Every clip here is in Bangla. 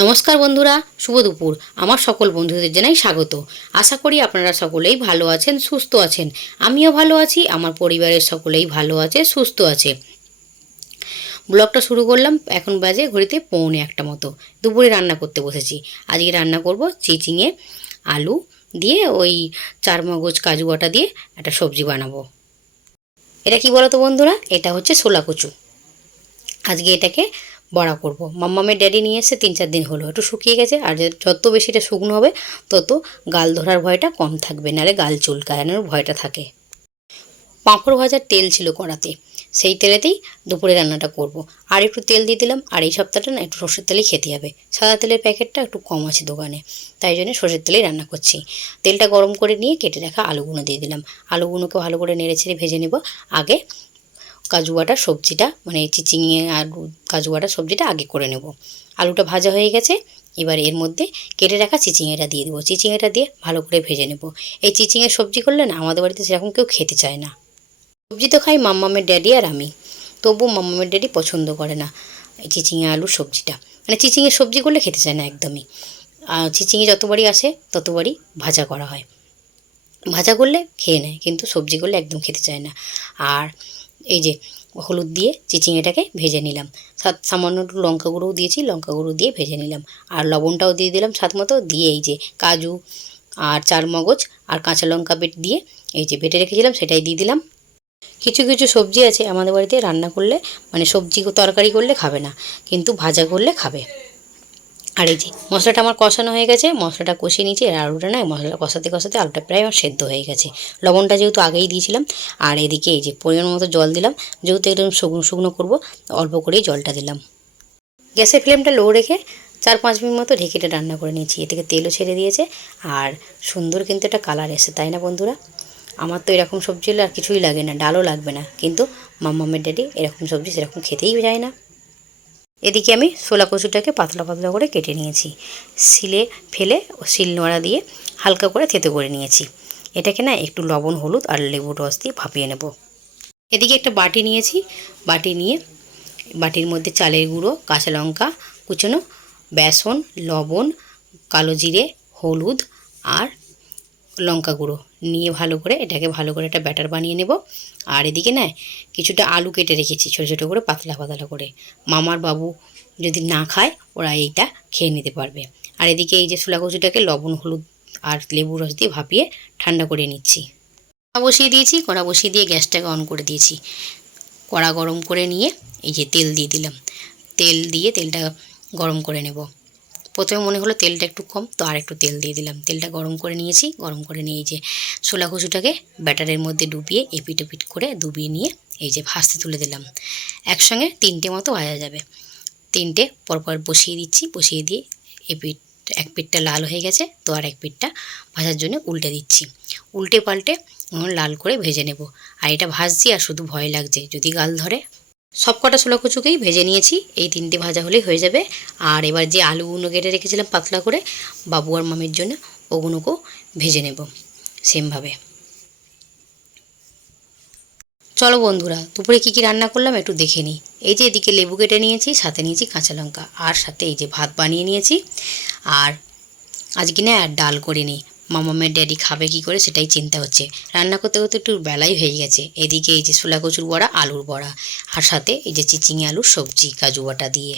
নমস্কার বন্ধুরা, শুভ দুপুর। আমার সকল বন্ধুদের জানাই স্বাগত। আশা করি আপনারা সকলেই ভালো আছেন, সুস্থ আছেন। আমিও ভালো আছি, আমার পরিবারের সকলেই ভালো আছে, সুস্থ আছে। ব্লগটা শুরু করলাম, এখন বাজে ঘড়িতে পৌনে একটা মতো। দুপুরে রান্না করতে বসেছি। আজকে রান্না করব চিচিঙে আলু দিয়ে, ওই চার মগজ কাজু বাটা দিয়ে একটা সবজি বানাবো। এটা কি বলতো বন্ধুরা? এটা হচ্ছে ছোলা কচু। আজকে এটাকে বড়া করব। মাম্মামের ড্যাডি নিয়ে এসে তিন চার দিন হলো, একটু শুকিয়ে গেছে, আর যত বেশি এটা শুকনো হবে, তত গাল ধরার ভয়টা কম থাকবে, নাহলে গাল চুলকানোর ভয়টা থাকে। পাঁপড় ভাজার তেল ছিল কড়াতে, সেই তেলেতেই দুপুরে রান্নাটা করব। আর একটু তেল দিয়ে দিলাম, আর এই সপ্তাহটা না একটু সর্ষের তেলেই খেতে হবে। সাদা তেলের প্যাকেটটা একটু কম আছে দোকানে, তাই জন্য সর্ষের তেলেই রান্না করছি। তেলটা গরম করে নিয়ে কেটে রাখা আলুগুলো দিয়ে দিলাম। আলুগুলোকে ভালো করে নেড়ে ছেড়ে ভেজে নেব। আগে কাজু বাটার সবজিটা মানে চিচিঙে আলু কাজু বাটার সবজিটা আগে করে নেব। আলুটা ভাজা হয়ে গেছে, এবার এর মধ্যে কেটে রাখা চিচিঙেটা দিয়ে দেবো। চিচিঙেটা দিয়ে ভালো করে ভেজে নেব। এই চিচিঙের সবজি করলে না, আমাদের বাড়িতে সেরকম কেউ খেতে চায় না। সবজি তো খাই মাম্মামের ড্যাডি আর আমি তবু মাম্মামের ড্যাডি পছন্দ করে না এই চিচিঙে আলুর সবজিটা। মানে চিচিঙের সবজি করলে খেতে চায় না একদমই। আর চিচিঙে যতবারই আসে ততবারই ভাজা করা হয়। ভাজা করলে খেয়ে নেয়, কিন্তু সবজি করলে একদম খেতে চায় না। আর এই যে হলুদ দিয়ে চিচিঙেটাকে ভেজে নিলাম। সাত সামান্য একটু লঙ্কা গুঁড়োও দিয়েছি, লঙ্কা গুঁড়ো দিয়ে ভেজে নিলাম। আর লবণটাও দিয়ে দিলাম স্বাদ মতো, দিয়ে এই যে কাজু আর চার মগজ আর কাঁচা লঙ্কা বেট দিয়ে এই যে বেটে রেখেছিলাম, সেটাই দিয়ে দিলাম। কিছু কিছু সবজি আছে আমাদের বাড়িতে রান্না করলে মানে সবজি তরকারি করলে খাবে না, কিন্তু ভাজা করলে খাবে। আর এই যে, মশলাটা আমার কষানো হয়ে গেছে, মশলাটা কষিয়ে নিয়েছি, আর আলুটা না, মশলাটা কষাতে কষাতে আলুটা প্রায় আমার সেদ্ধ হয়ে গেছে। লবণটা যেহেতু আগেই দিয়েছিলাম, আর এদিকে এই যে পরিমাণ মতো জল দিলাম, যেহেতু একদম শুকনো শুকনো করব, অল্প করেই জলটা দিলাম। গ্যাসের ফ্লেমটা লো রেখে চার পাঁচ মিনিট মতো ঢেকেটা রান্না করে নিয়েছি, এ থেকে তেলও ছেড়ে দিয়েছে, আর সুন্দর কিন্তু একটা কালার এসে তাই না বন্ধুরা? আমার তো এরকম সবজি হলে আর কিছুই লাগে না, ডালও লাগবে না, কিন্তু মাম্মামের ড্যাডি এরকম সবজি সেরকম খেতেই যায় না। এদিকে আমি ছোলা কচুটাকে পাতলা পাতলা করে কেটে নিয়েছি। শিলে ফেলে শিল নোড়া দিয়ে হালকা করে থেতো করে নিয়েছি। এটাকে না একটু লবণ, হলুদ আর লেবু রস দিয়ে ভাপিয়ে নেব। এদিকে একটা বাটি নিয়েছি। বাটি নিয়ে বাটির মধ্যে চালের গুঁড়ো, কাঁচা লঙ্কা কুচনো, বেসন, লবণ, কালো জিরে, হলুদ আর লঙ্কা গুঁড়ো। নিয়ে ভালো করে এটাকে ভালো করে একটা ব্যাটার বানিয়ে নেব। আর এদিকে না, কিছুটা আলু কেটে রেখেছি, ছোটো ছোটো করে, পাতলা পাতলা করে। মামার বাবু যদি না খায়, ওরা এইটা খেয়ে নিতে পারবে। আর এদিকে এই যে ছোলা কচুটাকে লবণ, হলুদ আর লেবু রস দিয়ে ভাপিয়ে ঠান্ডা করে নিচ্ছি। কড়া বসিয়ে দিয়েছি, কড়া বসিয়ে দিয়ে গ্যাসটাকে অন করে দিয়েছি। কড়া গরম করে নিয়ে এই যে তেল দিয়ে দিলাম। তেল দিয়ে তেলটা গরম করে নেব। প্রথমে মনে হলো তেলটা একটু কম, তো আর একটু তেল দিয়ে দিলাম। তেলটা গরম করে নিয়েছি, গরম করে নিয়ে যে ছোলা কচুটাকে ব্যাটারের মধ্যে ডুবিয়ে এপিট এপিট করে ডুবিয়ে নিয়ে এই যে ভাজতে তুলে দিলাম। একসঙ্গে তিনটে মতো ভাজা যাবে। তিনটে পরপর বসিয়ে দিচ্ছি, বসিয়ে দিয়ে এপিট, এক পিঠটা লাল হয়ে গেছে, তো আর এক পিঠটা ভাজার জন্য উল্টে দিচ্ছি। উল্টে পাল্টে লাল করে ভেজে নেব। আর এটা ভাজছি আর শুধু ভয় লাগছে, যদি গাল ধরে সব কটা ছোলা কচুকেই ভেজে নিয়েছি। এই তিনটে ভাজা হলেই হয়ে যাবে। আর এবার যে আলুগুলো কেটে রেখেছিলাম পাতলা করে, বাবু আর মামির জন্য ওগুলোকেও ভেজে নেব সেমভাবে। চলো বন্ধুরা, দুপুরে কী কী রান্না করলাম একটু দেখে নিই। এই যে এদিকে লেবু কেটে নিয়েছি, সাথে নিয়েছি কাঁচা লঙ্কা। আর সাথে এই যে ভাত বানিয়ে নিয়েছি। আর আজকে না আর ডাল করিনি। মামামের ড্যাডি খাবে কি করে সেটাই চিন্তা হচ্ছে। রান্না করতে করতে একটু বেলাই হয়ে গেছে। এদিকে এই যে ছোলা কচুর বড়া, আলুর বড়া। আর সাথে এই যে চিচিঙে আলুর সবজি, কাজু বাটা দিয়ে।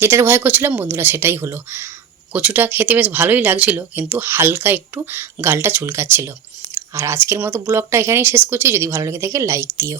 যেটার ভয় করছিলাম বন্ধুরা সেটাই হলো। কচুটা খেতে বেশ ভালোই লাগছিল, কিন্তু হালকা একটু গালটা চুলকাচ্ছিল। আর আজকের মতো ব্লগটা এখানেই শেষ করছি। যদি ভালো লেগে থাকে লাইক দিও।